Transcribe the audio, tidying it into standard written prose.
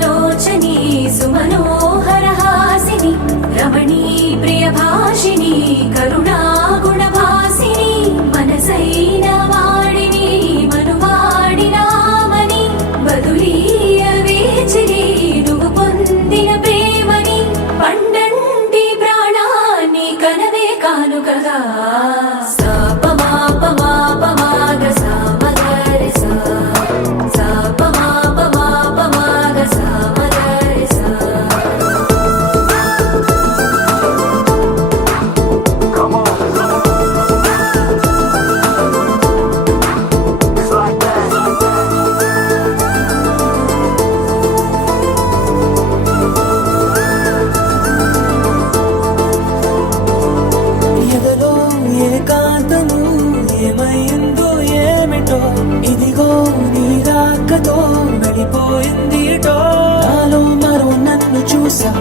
సులోచని సుమనోహర హాసిని రమణీ ప్రియ భాషిని కరుణా గుణ భాసిని మనసైన వాడిని మనువాడినామని బదులీయ వేచిని నువ్వు పొందిన ప్రేమని పండంటి ప్రాణాన్ని కనవే కానుకగా ఏమైందో ఏమిటో ఇదిగో నీ రాకతో వెళ్ళిపోయింది నాలో మరో నన్ను చూసా